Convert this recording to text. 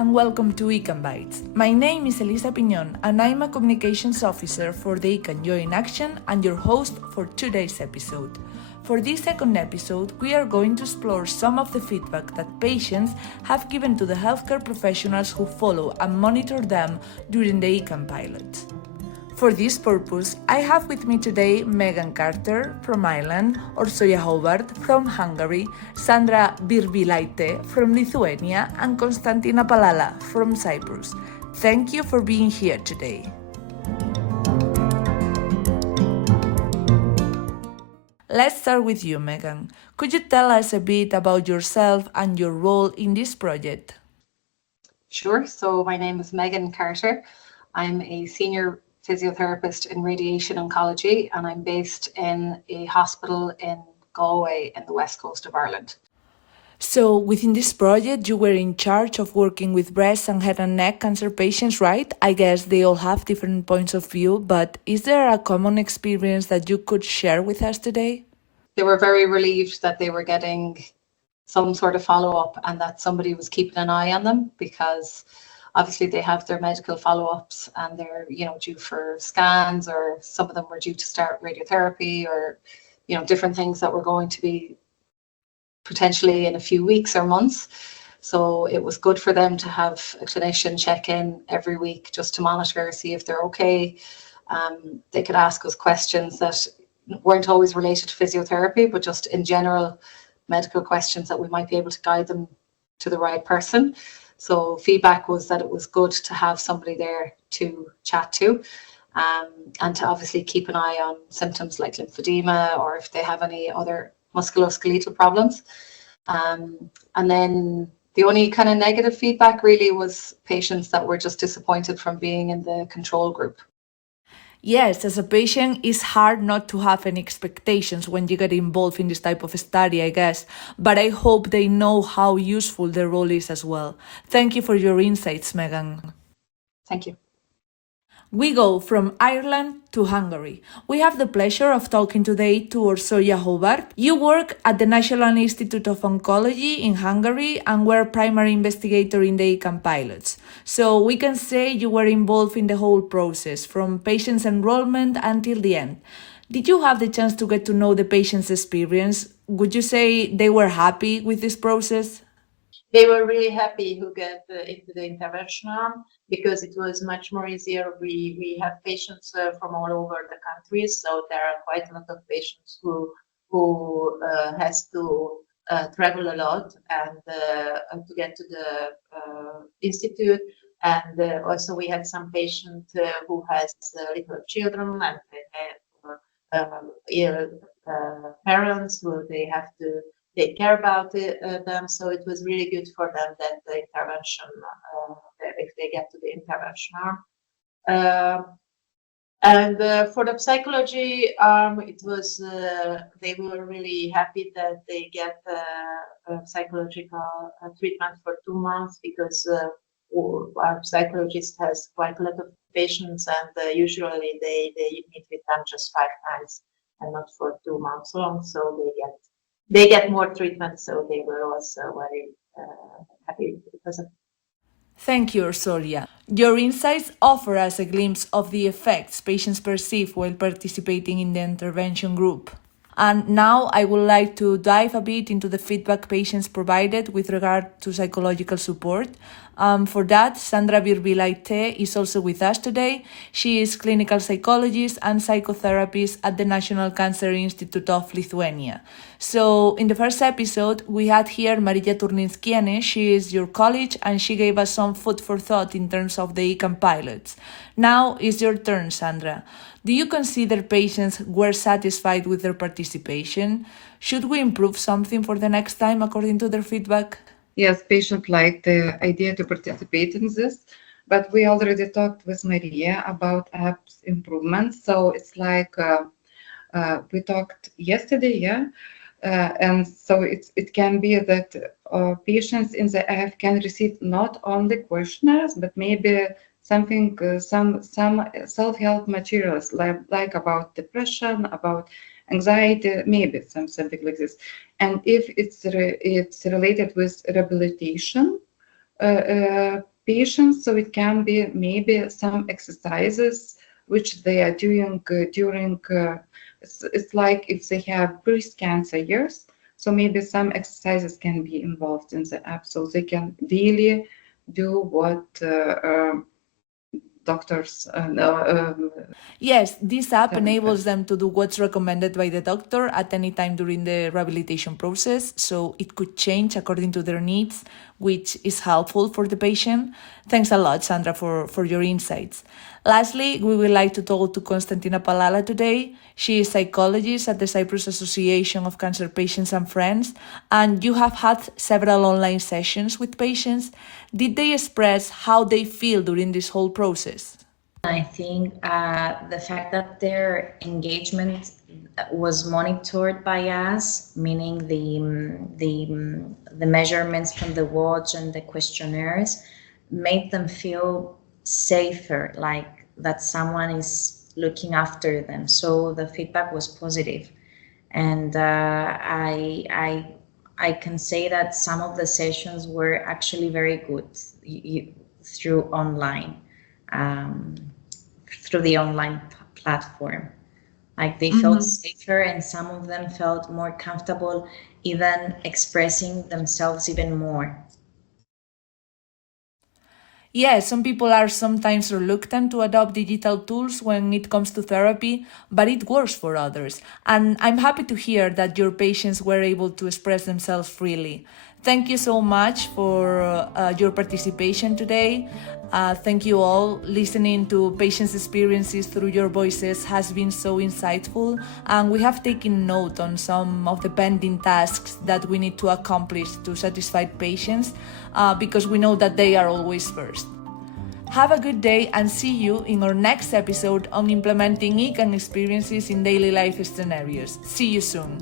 and welcome to eCAN Bites. My name is Elisa Piñón and I'm a communications officer for the eCAN Joy in Action and your host for today's episode. For this second episode, we are going to explore some of the feedback that patients have given to the healthcare professionals who follow and monitor them during the eCAN pilot. For this purpose, I have with me today Megan Carter from Ireland, Orsoya Hobart from Hungary, Sandra Virvilaite from Lithuania, and Konstantina Palala from Cyprus. Thank you for being here today. Let's start with you, Megan. Could you tell us a bit about yourself and your role in this project? Sure. So my name is Megan Carter. I'm a senior physiotherapist in radiation oncology, and I'm based in a hospital in Galway in the west coast of Ireland. So within this project, you were in charge of working with breast and head and neck cancer patients, right? I guess they all have different points of view, but is there a common experience that you could share with us today? They were very relieved that they were getting some sort of follow-up and that somebody was keeping an eye on them, because obviously they have their medical follow-ups and they're, due for scans, or some of them were due to start radiotherapy, or, different things that were going to be potentially in a few weeks or months. So it was good for them to have a clinician check in every week just to monitor, see if they're okay. They could ask us questions that weren't always related to physiotherapy, but just in general medical questions that we might be able to guide them to the right person. So feedback was that it was good to have somebody there to chat to, and to obviously keep an eye on symptoms like lymphedema, or if they have any other musculoskeletal problems. And then the only kind of negative feedback really was patients that were just disappointed from being in the control group. Yes, as a patient, it's hard not to have any expectations when you get involved in this type of study, I guess, but I hope they know how useful their role is as well. Thank you for your insights, Megan. Thank you. We go from Ireland to Hungary. We have the pleasure of talking today to Orsoya Hobart. You work at the National Institute of Oncology in Hungary and were primary investigator in the eCAN pilots. So we can say you were involved in the whole process, from patients' enrollment until the end. Did you have the chance to get to know the patient's experience? Would you say they were happy with this process? They were really happy who get into the intervention arm, because it was much more easier. We have patients from all over the country, so there are quite a lot of patients who has to travel a lot and to get to the institute. And also we had some patient who has little children, and they have parents who they have to take care about them. So it was really good for them that the intervention, if they get to the intervention arm. And for the psychology arm, it was they were really happy that they get a psychological treatment for 2 months, because our psychologist has quite a lot of patients, and usually they meet with them just 5 times and not for 2 months long. So they get more treatment, so they were also very happy because of it. Thank you, Orsoya. Your insights offer us a glimpse of the effects patients perceive while participating in the intervention group. And now I would like to dive a bit into the feedback patients provided with regard to psychological support. For that, Sandra Virvilaite is also with us today. She is clinical psychologist and psychotherapist at the National Cancer Institute of Lithuania. So in the first episode, we had here Marija Turninskiene. She is your colleague and she gave us some food for thought in terms of the eCAN pilots. Now is your turn, Sandra. Do you consider patients were satisfied with their participation? Should we improve something for the next time according to their feedback? Yes, patients liked the idea to participate in this, but we already talked with Maria about apps improvements. So it's like we talked yesterday, and so it can be that patients in the app can receive not only questionnaires, but maybe something, some self-help materials like about depression, about anxiety, maybe something like this. And if it's related with rehabilitation, patients. So it can be maybe some exercises which they are doing during, it's like if they have breast cancer years, so maybe some exercises can be involved in the app so they can daily do what doctors Yes, this app enables therapists. them to do what's recommended by the doctor at any time during the rehabilitation process, so it could change according to their needs, which is helpful for the patient. Thanks a lot, Sandra, for your insights. Lastly, we would like to talk to Konstantina Palala today. She is psychologist at the Cyprus Association of Cancer Patients and Friends, and you have had several online sessions with patients. Did they express how they feel during this whole process? I think the fact that their engagement was monitored by us, meaning the measurements from the watch and the questionnaires, made them feel safer, like that someone is looking after them. So the feedback was positive, and I can say that some of the sessions were actually very good through online. Through the online platform. Like they felt safer, and some of them felt more comfortable even expressing themselves even more. Yes, some people are sometimes reluctant to adopt digital tools when it comes to therapy, but it works for others. And I'm happy to hear that your patients were able to express themselves freely. Thank you so much for your participation today. Thank you all. Listening to patients' experiences through your voices has been so insightful, and we have taken note on some of the pending tasks that we need to accomplish to satisfy patients, because we know that they are always first. Have a good day and see you in our next episode on implementing eCAN experiences in daily life scenarios. See you soon.